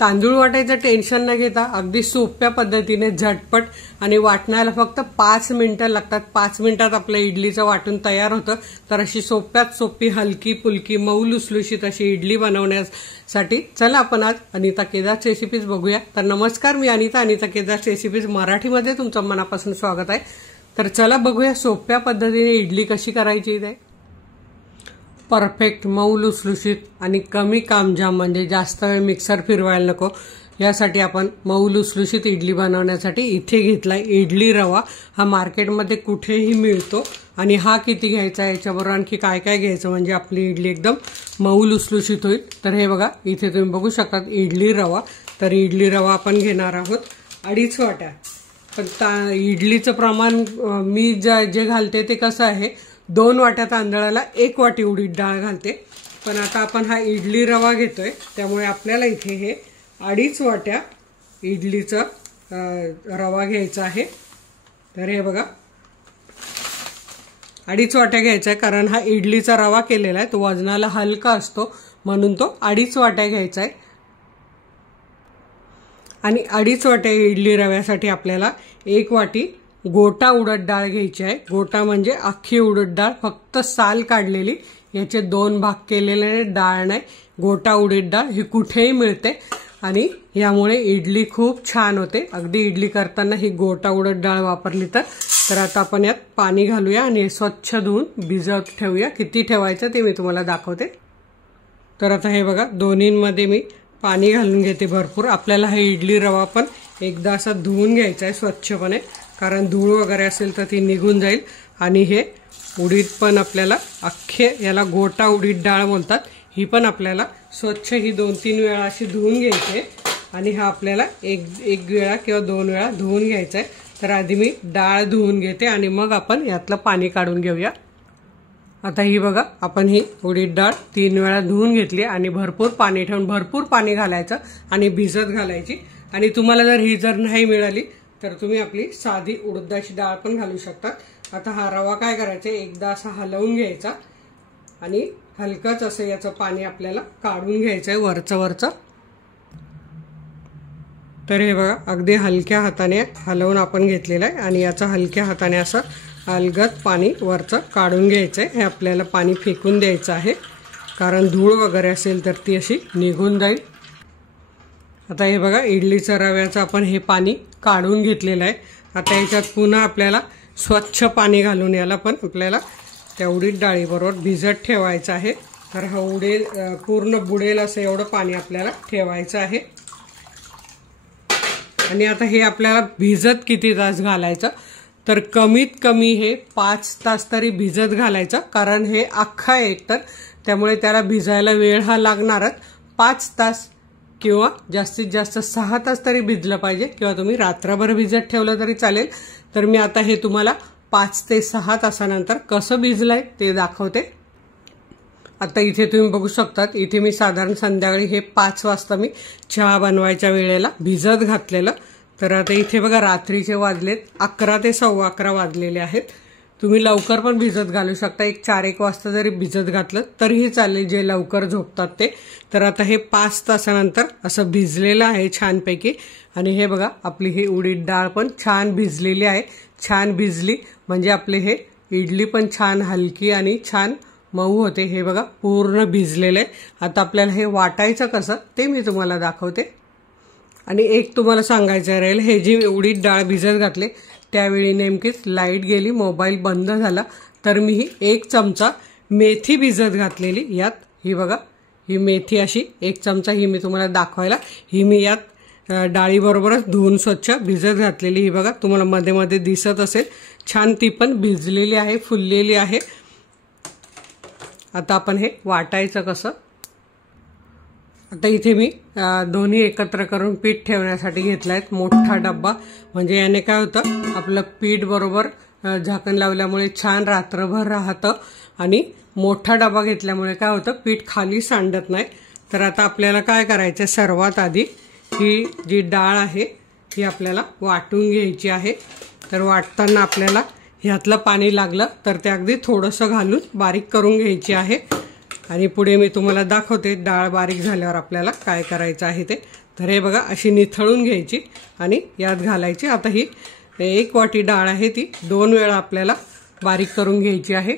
तांदूळ वाटायचं टेन्शन न घेता अगदी सोप्या पद्धतीने झटपट आणि वाटण्याला फक्त 5 मिनिटं लागतात। 5 मिनिटात आपलं इडलीचं वाटून तयार होतं। तर अशी सोप्यात सोपी हलकी फुलकी मऊ लुसलुशीत अशी इडली बनवण्यासाठी चला आपण आज अनिता केदार रेसिपीज बघूया। तर नमस्कार, मी अनिता केदार रेसिपीज मराठीमध्ये तुमचं मनापासून स्वागत आहे। तर चला बघूया सोप्या पद्धतीने इडली कशी करायची आहे। परफेक्ट मऊ लुसलुशीत आणि कमी कामजाम म्हणजे जास्त वेळ मिक्सर फिरवायला नको यासाठी आपण मऊ लुसलुशीत इडली बनवण्यासाठी इथे घेतलाय इडली रवा। हा मार्केटमध्ये कुठेही मिळतो आणि हा किती घ्यायचा याच्याबरोबर आणखी काय काय घ्यायचं म्हणजे आपली इडली एकदम मऊ लुसलुशीत होईल। तर हे बघा इथे तुम्ही बघू शकता इडली रवा। तर इडली रवा आपण घेणार आहोत 2.5 वाट्या। पण इडलीचं प्रमाण मी जे घालते ते कसं आहे, 2 वाट्या तांदळाला 1 वाटी उडीद डाळ घालते। पण आता आपण हा इडली रवा घेतोय त्यामुळे आपल्याला इथे हे 2.5 वाट्या इडलीचा रवा घ्यायचा आहे। तर हे बघा 2.5 वाट्या घ्यायचा आहे, कारण हा इडलीचा रवा केलेला आहे तो वजनाला हलका असतो म्हणून तो 2.5 वाट्या घ्यायचा आहे। आणि 2.5 वाट्या इडली रव्यासाठी आपल्याला 1 वाटी गोटा उडद डाळ घ्यायची आहे। गोटा म्हणजे अख्खी उडद डाळ, फक्त साल काढलेली, याचे 2 भाग केलेले डाळ नाही। गोटा उडद डाळ ही कुठेही मिळते आणि यामुळे इडली खूप छान होते। अगदी इडली करताना ही गोटा उडद डाळ वापरली तर आता आपण यात पाणी घालूया आणि स्वच्छ धुवून भिजत ठेवूया। किती ठेवायचं ते मी तुम्हाला दाखवते। तर आता हे बघा दोन्हींमध्ये मी पाणी घालून घेते भरपूर। आपल्याला हा इडली रवा पण एकदा असा धुवून घ्यायचा आहे स्वच्छपणे, कारण धूळ वगैरे असेल तर ती निघून जाईल। आणि हे उडीद पण आपल्याला अख्खे, याला गोटा उडीद डाळ बोलतात, ही पण आपल्याला स्वच्छ ही 2-3 वेळा अशी धुवून घ्यायची आणि हा आपल्याला एक वेळा किंवा 2 वेळा धुवून घ्यायचा आहे। तर आधी मी डाळ धुवून घेते आणि मग आपण यातलं पाणी काढून घेऊया। आता ही बघा आपण ही उडीद डाळ 3 वेळा धुवून घेतली आणि भरपूर पाणी ठेवून भरपूर पाणी घालायचं आणि भिजत घालायची। आणि तुम्हाला जर ही नाही मिळाली तर तुम्ही आपली साधी उडदाची डाळ पण घालू शकतात। आता हा रवा काय करायचा, एकदा असा हलवून घ्यायचा आणि हलकंच असं याचं पाणी आपल्याला काढून घ्यायचंय वरचं। तर हे बघा अगदी हलक्या हाताने हलवून आपण घेतलेलं आहे आणि याचं हलक्या हाताने असं अलगद पाणी वरचं काढून घ्यायचंय। हे आपल्याला पाणी फेकून द्यायचं आहे, कारण धूळ वगैरे असेल तर ती अशी निघून जाईल। आता हे बघा इडलीचं रव्याचं आपण हे पाणी काढून घेतलेलं आहे। आता याच्यात पुन्हा आपल्याला स्वच्छ पाणी घालून याला पण आपल्याला त्या उडीद डाळीबरोबर भिजत ठेवायचं आहे। तर हा पूर्ण बुडेल असं एवढं पाणी आपल्याला ठेवायचं आहे। आणि आता हे आपल्याला भिजत किती तास घालायचं, तर कमीत कमी हे 5 तास तरी भिजत घालायचं, कारण हे अख्खा आहे तर त्यामुळे त्याला भिजायला वेळ हा लागणारच। 5 तास किंवा जास्तीत जास्त 6 तास तरी भिजलं पाहिजे, किंवा तुम्ही रात्रभर भिजत ठेवलं तरी चालेल। तर मी आता हे तुम्हाला 5 ते 6 तासानंतर कसं भिजलंय ते दाखवते। आता इथे तुम्ही बघू शकता, इथे मी साधारण संध्याकाळी हे 5 वाजता मी चहा बनवायच्या वेळेला भिजत घातलेलं। तर आता इथे बघा रात्रीचे वाजलेत 11 ते 11:15 वाजलेले आहेत। तुम्ही लवकर पण भिजत घालू शकता, 4-1 वाजता जरी भिजत घातलं तरीही चालेल, जे लवकर झोपतात ते। तर आता हे 5 तासानंतर असं भिजलेलं आहे छानपैकी। आणि हे बघा आपली ही उडीद डाळ पण छान भिजलेली आहे। छान भिजली म्हणजे आपले हे इडली पण छान हलकी आणि छान मऊ होते। हे बघा पूर्ण भिजलेलं आहे। आता आपल्याला हे वाटायचं कसं ते मी तुम्हाला दाखवते। आणि एक तुम्हाला सांगायचं राहील, हे जी उडीद डाळ भिजत घातले त्यावेळी नेमकीच लाईट गेली, मोबाईल बंद झाला, तर मी ही 1 चमचा मेथी भिजत घातलेली यात। ही बघा ही मेथी अशी 1 चमचा ही मी तुम्हाला दाखवायला, ही मी यात डाळीबरोबरच धुवून स्वच्छ भिजत घातलेली। ही बघा तुम्हाला मध्ये मध्ये दिसत असेल, छान ती पण भिजलेली आहे, फुललेली आहे। आता आपण हे वाटायचं कसं, आता इथे मी दोन्ही एकत्र करून पीठ ठेवण्यासाठी घेतलाय मोठा डब्बा। म्हणजे याने काय होतं, आपलं पीठ बरोबर झाकण लावल्यामुळे छान रात्रभर राहतं आणि मोठा डबा घेतल्यामुळे काय होतं, पीठ खाली सांडत नाही। तर आता आपल्याला काय करायचं, सर्वात आधी ही जी डाळ आहे ही आपल्याला वाटून घ्यायची आहे। तर वाटताना आपल्याला ह्यातलं पाणी लागलं तर ते अगदी थोडंसं घालून बारीक करून घ्यायची आहे। आणि पुढे मी तुम्हाला दाखवते डाळ बारीक झाल्यावर आपल्याला काय करायचं आहे ते। तर हे बघा अशी निथळून घ्यायची आणि यात घालायची। आता ही 1 वाटी डाळ आहे ती 2 वेळा आपल्याला बारीक करून घ्यायची आहे।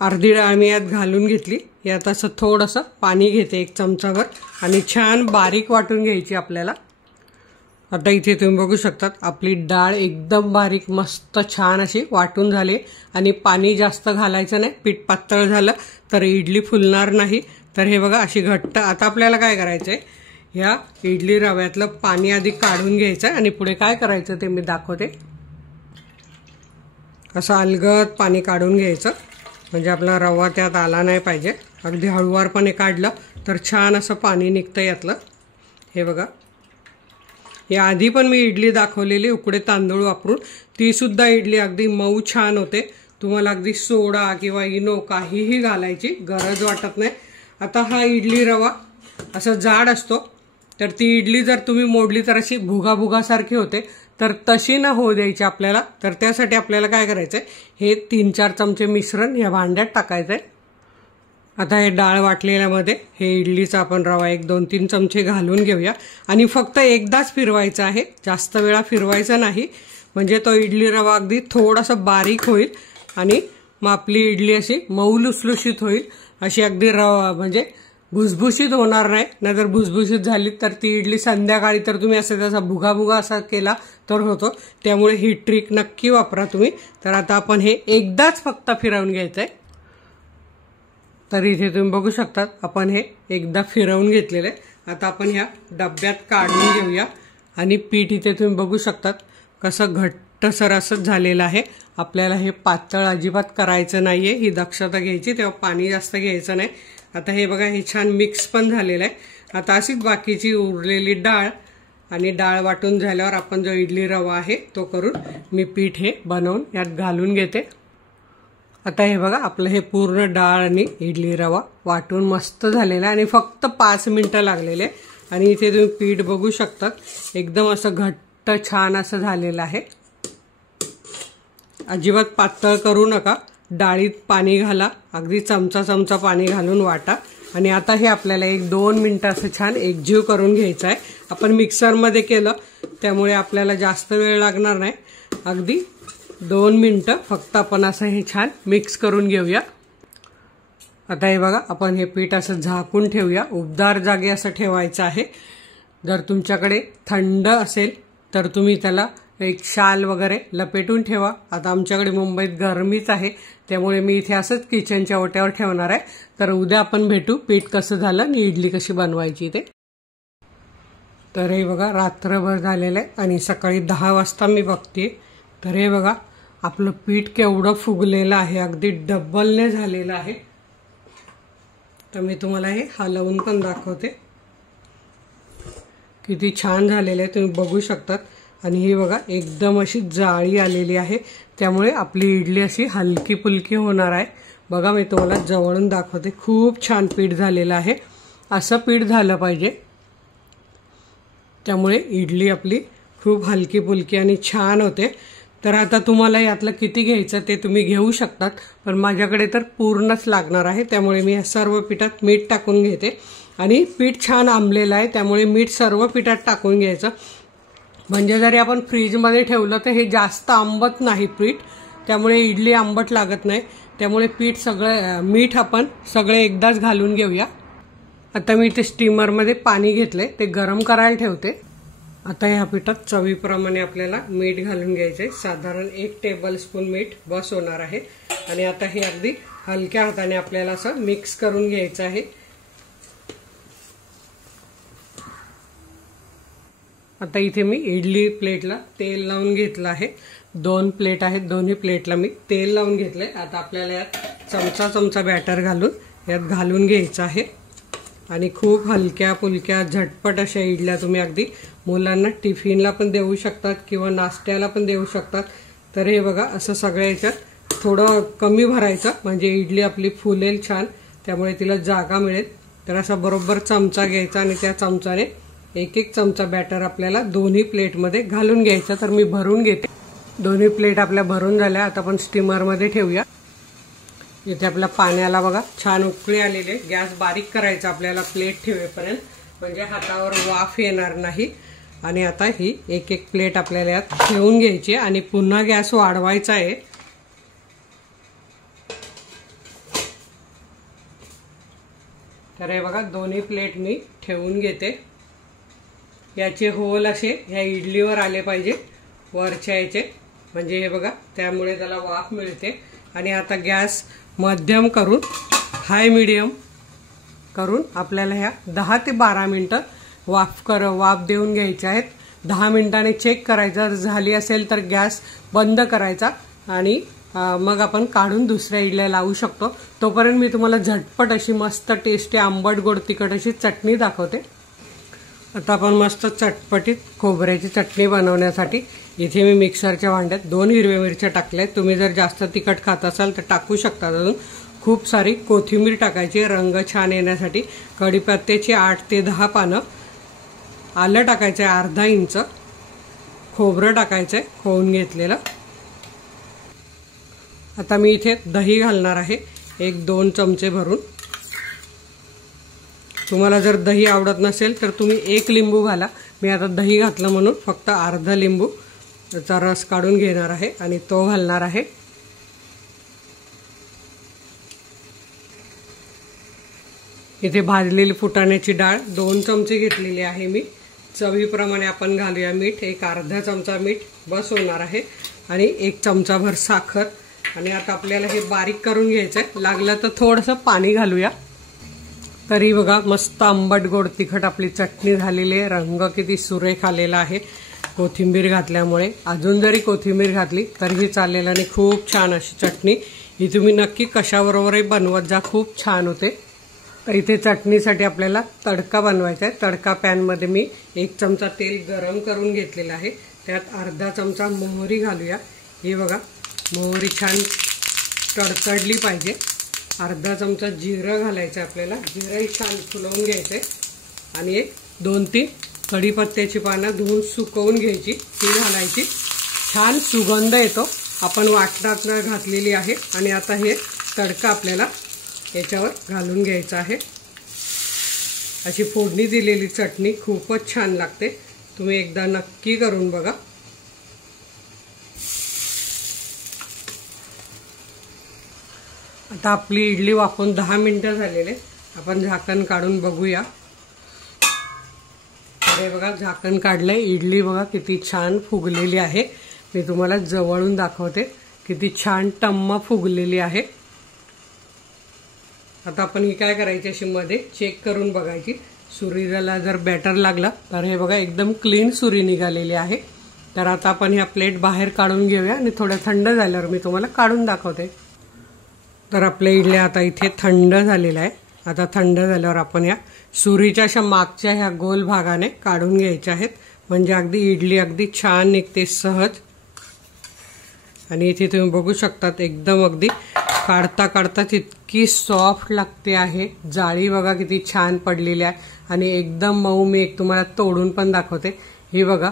अर्धी डाळ मी यात घालून घेतली। यात असं थोडंसं पाणी घेते 1 चमचाभर आणि छान बारीक वाटून घ्यायची आपल्याला। आता इथे तुम्ही बघू शकतात आपली डाळ एकदम बारीक मस्त छान अशी वाटून झाली आणि पाणी जास्त घालायचं नाही, पीठ पातळ झालं तर इडली फुलणार नाही। तर हे बघा अशी घट्ट। आता आपल्याला काय करायचंय, ह्या इडली रव्यातलं पाणी आधी काढून घ्यायचं आणि पुढे काय करायचं ते मी दाखवते। असं अलगद पाणी काढून घ्यायचं म्हणजे आपला रवा त्यात आला नाही पाहिजे। अगदी हळूवारपणे काढलं तर छान असं पाणी निघतं यातलं। हे बघा, या आधी पण मी इडली दाखवलेली उकडे तांदूळ वापरून, ती सुद्धा इडली अगदी मऊ छान होते। तुम्हाला अगदी सोडा किंवा इनो काहीही घालायची गरज वाटत नाही। आता हा इडली रवा असा जाड असतो, तर ती इडली जर तुम्ही मोडली तर अशी भुगा भुगासारखी होते, तर तशी न होऊ द्यायची आपल्याला। तर त्यासाठी आपल्याला काय करायचंय, हे 3-4 चमचे मिश्रण या भांड्यात टाकायचंय। आता हे डाळ वाटलेल्यामध्ये हे इडलीचा आपण रवा 1-2-3 चमचे घालून घेऊया आणि फक्त एकदाच फिरवायचा आहे, जास्त वेळा फिरवायचा नाही, म्हणजे तो इडली रवा अगदी थोडासा बारीक होईल आणि मग आपली इडली अशी मऊ लुसलुशीत होईल। अशी अगदी रवा म्हणजे भुसभुशीत होणार नाही, नाहीतर भुसभुशीत झाली तर ती इडली संध्याकाळी तर तुम्ही असं त्याचा भुगा भुगा असा केला तर होतो। त्यामुळे ही ट्रिक नक्की वापरा तुम्ही। तर आता आपण हे एकदाच फक्त फिरवून घ्यायचंय। तर इथे तुम्ही बघू शकता आपण हे एकदा फिरवून घेतलेलं आहे। आता आपण ह्या डब्यात काढून घेऊया आणि पीठ इथे तुम्ही बघू शकता कसं घट्टसर असं झालेलं आहे। आपल्याला हे पातळ अजिबात करायचं नाहीये, ही दक्षता घ्यायची, तेव्हा पाणी जास्त घ्यायचं नाही। आता हे बघा हे छान मिक्स पण झालेलं आहे। आता अशीच बाकीची उरलेली डाळ आणि डाळ वाटून झाल्यावर आपण जो इडली रवा आहे तो करून मी पीठ हे बनवून यात घालून घेते। आता हे बघा आपलं हे पूर्ण डाळ आणि इडली रवा वाटून मस्त झालेला आहे आणि फक्त 5 मिनिटं लागलेले आणि इथे तुम्ही पीठ बघू शकता एकदम असं घट्ट छान असं झालेलं आहे। अजिबात पातळ करू नका, डाळीत पाणी घाला, अगदी चमचा पाणी घालून वाटा आणि आता हे आपल्याला 1-2 मिनिटं असं छान एकजीव करून घ्यायचं आहे। आपण मिक्सरमध्ये केलं त्यामुळे आपल्याला जास्त वेळ लागणार नाही, अगदी 2 मिनिटं फक्त आपण असं हे छान मिक्स करून घेऊया। आता हे बघा आपण हे पीठ असं झाकून ठेवूया, उबदार जागी असं ठेवायचं आहे। जर तुमच्याकडे थंड असेल तर तुम्ही त्याला एक शाल वगैरे लपेटून ठेवा। आता आमच्याकडे मुंबईत गरमीच आहे त्यामुळे मी इथे असंच किचनच्या ओट्यावर ठेवणार आहे। तर उद्या आपण भेटू पीठ कसं झालं आणि इडली कशी बनवायची ते। तर हे बघा रात्रभर झालेलं आहे आणि सकाळी 10 वाजता मी बघते, तर हे बघा आपलं पीठ केवढं फुगलेलं आहे, अगदी डबलने झालेलं आहे। तर मी तुम्हाला हे हलवून पण दाखवते, किती छान झालेलं आहे तुम्ही बघू शकतात। आणि ही बघा एकदम अशी जाळी आलेली आहे, त्यामुळे आपली इडली अशी हलकी फुलकी होणार आहे। बघा मी तुम्हाला जवळून दाखवते, खूप छान पीठ झालेलं आहे। असं पीठ झालं पाहिजे, त्यामुळे इडली आपली खूप हलकी फुलकी आणि छान होते। तर आता तुम्हाला यातलं किती घ्यायचं ते तुम्ही घेऊ शकतात, पण माझ्याकडे तर पूर्णच लागणार आहे, त्यामुळे मी या सर्व पिठात मीठ टाकून घेते आणि पीठ छान आंबलेलं आहे त्यामुळे मीठ सर्व पिठात टाकून घ्यायचं, म्हणजे जरी आपण फ्रीजमध्ये ठेवलं तर हे जास्त आंबत नाही पीठ, त्यामुळे इडली आंबट लागत नाही। त्यामुळे मीठ आपण सगळे एकदाच घालून घेऊया। आता मी ते स्टीमरमध्ये पाणी घेतले, ते गरम करायला ठेवते। आता ह्या पिठात चवीप्रमाणे आपल्याला मीठ घालून घ्यायचे, साधारण 1 टेबलस्पून मीठ बस होणार आहे। आणि आता हे अगदी हलक्या हाताने आपल्याला असं मिक्स करून घ्यायचं आहे। आता इथे मी इडली प्लेटला तेल लावून घेतलं आहे, 2 प्लेट आहेत, दोन्ही प्लेटला मी तेल लावून घेतलंय। आता आपल्याला यात चमचा बॅटर घालून यात घालून घ्यायचं आहे आणि खूप हलक्या फुलक्या झटपट अशा इडल्या तुम्ही अगदी मुलांना टिफिनला पण देऊ शकतात किंवा नाश्त्याला पण देऊ शकतात। तर हे बघा असं सगळ्या याच्यात थोडं कमी भरायचं म्हणजे इडली आपली फुलेल छान, त्यामुळे तिला जागा मिळेल। तर असा बरोबर चमचा घ्यायचा आणि त्या चमचाने 1-1 चमचा बॅटर आपल्याला दोन्ही प्लेटमध्ये घालून घ्यायचं। तर मी भरून घेते, दोन्ही प्लेट आपल्या भरून झाल्या। आता आपण स्टीमरमध्ये ठेवूया। इथे आपल्या पाण्याला बघा छान उकळी आलेली आहे, गॅस बारीक करायचा आपल्याला प्लेट ठेवेपर्यंत म्हणजे हातावर वाफ येणार नाही। आणि आता ही एक एक प्लेट आपल्याला यात ठेवून घ्यायची आणि पुन्हा गॅस वाढवायचा आहे। तर हे बघा दोन्ही प्लेट मी ठेवून घेते। याचे होल असे ह्या इडलीवर आले पाहिजे वरच्या याचे, म्हणजे हे बघा त्यामुळे त्याला वाफ मिळते। आणि आता गॅस मध्यम करून हाय मीडियम करून आपल्याला ह्या 10 ते 12 मिनिटं वाफ देऊन घ्यायचे आहेत। 10 मिनिटांनी चेक करायचं, जर झाली असेल तर गॅस बंद करायचा आणि मग आपण काढून दुसऱ्या इडल्या लावू शकतो। तोपर्यंत मी तुम्हाला झटपट अशी मस्त टेस्टी आंबट गोड तिखट अशी चटणी दाखवते। आता आपण मस्त चटपटीत खोबऱ्याची चटणी बनवण्यासाठी इथे मी मिक्सरच्या भांड्यात 2 हिरव्या मिरच्या टाकल्या। तुम्ही जर जास्त तिखट खात असाल तर टाकू शकता। अजून खूप सारी कोथिंबीर टाकायची रंग छान येण्यासाठी, कढीपत्त्याची 8 ते 10 पानं, आलं टाकायचं आहे अर्धा इंच, खोबरं टाकायचं आहे खोवून घेतलेलं। आता मी इथे दही घालणार आहे 1-2 चमचे भरून। तुम्हाला जर दही आवडत नसेल तर तुम्ही 1 लिंबू घाला। मी आता दही घातलं म्हणून फक्त अर्धा लिंबू त्याचा रस काढून घेणार आहे आणि तो घालणार आहे। इथे भाजलेली फुटाण्याची डाळ 2 चमचे घेतलेली आहे मी। चवीप्रमाणे आपण घालूया मीठ, एक अर्धा चमचा मीठ बस होणार आहे आणि 1 चमचाभर साखर। आणि आता आपल्याला हे बारीक करून घ्यायचंय, लागलं तर थोडंसं पाणी घालूया। तरी बघा मस्त आंबट गोड तिखट आपली चटणी झालेली आहे। रंग किती सुरेख आलेला आहे कोथिंबीर घातल्यामुळे। अजून जरी कोथिंबीर घातली तरीही चालेल आणि खूप छान अशी चटणी ही तुम्ही नक्की कशाबरोबरही बनवत जा, खूप छान होते। तर इथे चटणीसाठी आपल्याला तडका बनवायचा आहे। तडका पॅनमध्ये मी 1 चमचा तेल गरम करून घेतलेलं आहे, त्यात अर्धा चमचा मोहरी घालूया। ही बघा मोहरी छान तडतडली पाहिजे। अर्धा चमचा जिरं घालायचं आपल्याला, जिरंही छान फुलवून घ्यायचं आणि 1-2-3 कढीपत्त्याची पानं धुवून सुकवून घ्यायची, ती घालायची। छान सुगंध येतो, आपण वाटणात घातलेली आहे। आणि आता हे तडका आपल्याला याच्यावर घालून घ्यायचा आहे। अशी फोडणी दिलेली चटणी खूपच छान लागते, तुम्ही एकदा नक्की करून बघा। आता आपली इडली वाफवून 10 मिनिटं झालेले, आपण झाकण काढून बघूया। अरे बघा झाकण काढलंय, इडली बघा किती छान फुगलेली आहे। मी तुम्हाला जवळून दाखवते, किती छान टम्म फुगलेली आहे। आता आपण ही काय करायची, अशी मध्ये चेक करून बघायची। सुरीला जर बॅटर लागला तर हे बघा एकदम क्लीन सुरी निघालेली आहे। तर आता आपण ह्या प्लेट बाहेर काढून घेऊया आणि थोडं थंड झाल्यावर मी तुम्हाला काढून दाखवते। तर आपल्या इडल्या आता इथे थंड झालेला आहे। आता थंड झाल्यावर आपण या सुरीच्या अशा मागच्या ह्या गोल भागाने काढून घ्यायच्या आहेत, म्हणजे अगदी इडली अगदी छान निघते सहज। आणि इथे तुम्ही बघू शकतात एकदम अगदी काढता काढता इतकी सॉफ्ट लागते आहे। जाळी बघा किती छान पडलेली आहे आणि एकदम मऊ। मी एक तुम्हाला तोडून पण दाखवते, ही बघा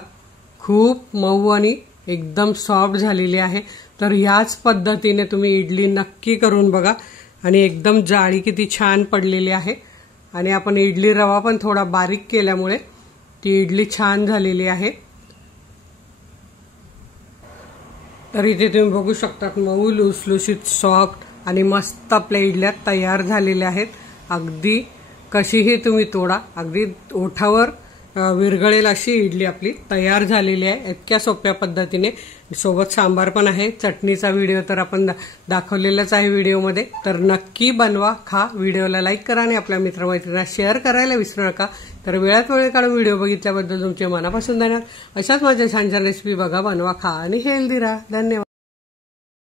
खूप मऊ आणि एकदम सॉफ्ट झालेली आहे। तर याच पद्धतीने तुम्ही इडली नक्की करून बघा। आणि एकदम जाळी किती छान पडलेली आहे आणि आपण इडली रवा पण थोडा बारीक केल्यामुळे ती इडली छान झालेली आहे। तर इथे तुम्ही बघू शकतात मऊ लुसलुशीत सॉफ्ट आणि मस्त आपल्या इडल्या तयार झालेल्या आहेत। अगदी कशीही तुम्ही तोडा, अगदी ओठावर विरघळेल अशी इडली आपली तयार झालेली आहे, इतक्या सोप्या पद्धतीने। सोबत सांबार पण आहे। चटणीचा व्हिडिओ तर आपण दाखवलेलाच आहे व्हिडिओमध्ये, तर नक्की बनवा, खा। व्हिडिओला लाईक करा आणि आपल्या मित्रमैत्रिणींना शेअर करायला विसरू नका। तर वेळात वेळ काढून व्हिडिओ बघितल्याबद्दल तुमचे मनापासून धन्यवाद। अशाच माझ्या छान छान रेसिपी बघा, बनवा, खा आणि हेल्दी राहा। धन्यवाद।